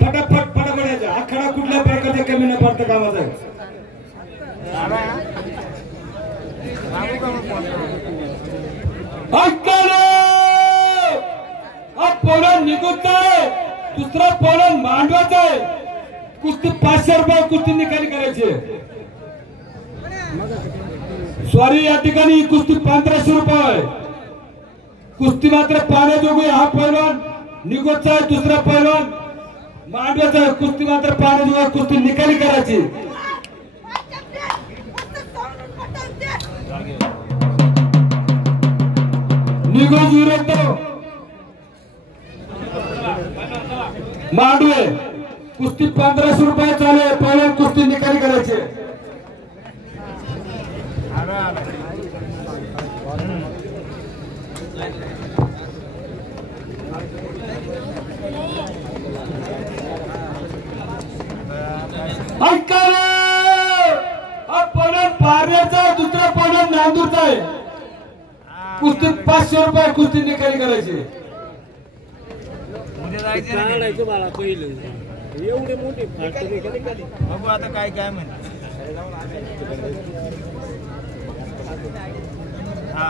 फटाफट फटाफट यायचा आखाडा कुठल्या प्रकारचे कमी न पडता कामाचा आहे. हा पोलन निघून आहे, दुसरा पोलन मांडवाचा आहे. कुस्ती 500 रुपये कुस्ती निकाली करायची. सॉरी या ठिकाणी कुस्ती 1500 रुपये. कुस्ती मात्र पाण्याजोगी. हा पैलवान निघोचा आहे, दुसरा पैलवान मांडवाचा आहे. कुस्ती मात्र पाण्याजोगी कुस्ती निकाली करायची. निघोज विरुद्ध मांडवे. कुस्ती 1500 रुपये चालू आहे. पैलवान कुस्ती निकाली करायची. हा पैलवान पारनेरचा आहे, दुसरा पैलवान नांदूरचा आहे. कुस्ती 500 रुपये कुस्ती निकाली करायची. एवढे मोठे बघू आता काय काय म्हणते. हा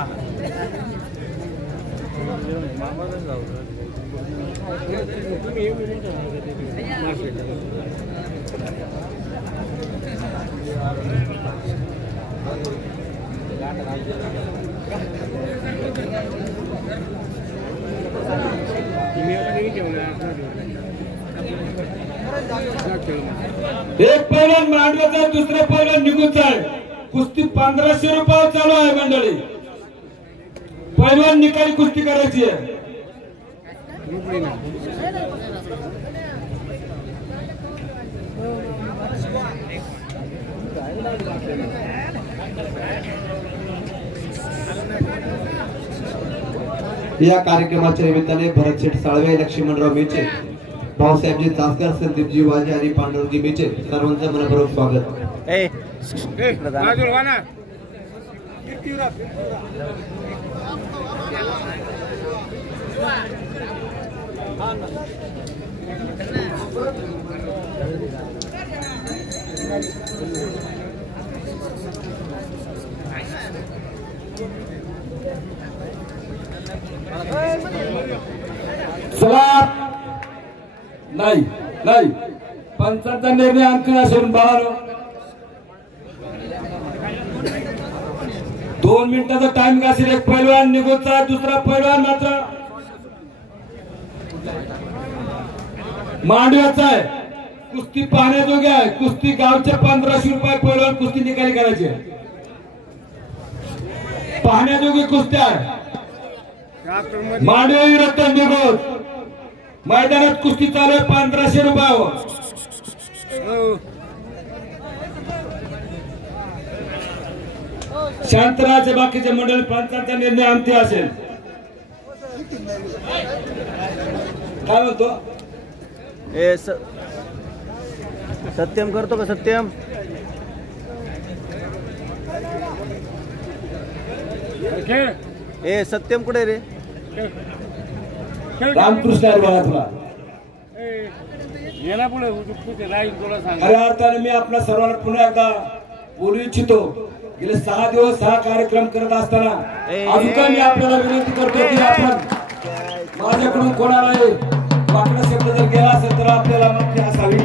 एक पैलवान मांडवाचा, दुसरा पैलवान निघूचा आहे. कुस्ती 1500 रुपये चालू आहे मंडळी. पैलवान निकाली कुस्ती करायची आहे. या कार्यक्रमाच्या निमित्ताने भरतशेठ साळवे, लक्ष्मणराव मेचे, भाऊसाहेबजी चासकर, संदीपजी वाजे आणि पांडुरंगी मेचे सर्वांचं मनपूर्वक स्वागत. नाही नाही पंचांचा निर्णय अंतिम असेल. बाळानो 2 मिनिटाचा टाइम असेल. एक पैलवान निघोचा, दुसरा पैलवान मात्र मांडव्याचा आहे. कुस्ती पाहण्याजोगी आहे. कुस्ती गावच्या 1500 रुपये पैलवान कुस्ती निकाली करायची. पाहण्याजोगी कुस्ती आहे. मांडवे विरुद्ध निघोज मैदानात कुस्ती चालू आहे. 1500 रुपयावर. शांतराचे बाकीचे मंडळी पंचांचा निर्णय अंतिम असेल. काय म्हणतो सत्यम करतो का सत्यम? सत्यम कुठे रे? रामकृष्ण खऱ्या अर्थाने मी आपल्या सर्वांना पुन्हा एकदा बोलू इच्छितो. गेले 6 दिवस 6 कार्यक्रम करत असताना अजून मी आपल्याला विनंती करतो की आपण माझ्याकडून कोणालाही वाकडा शब्द जर गेला असेल तर आपल्याला माफी असावी.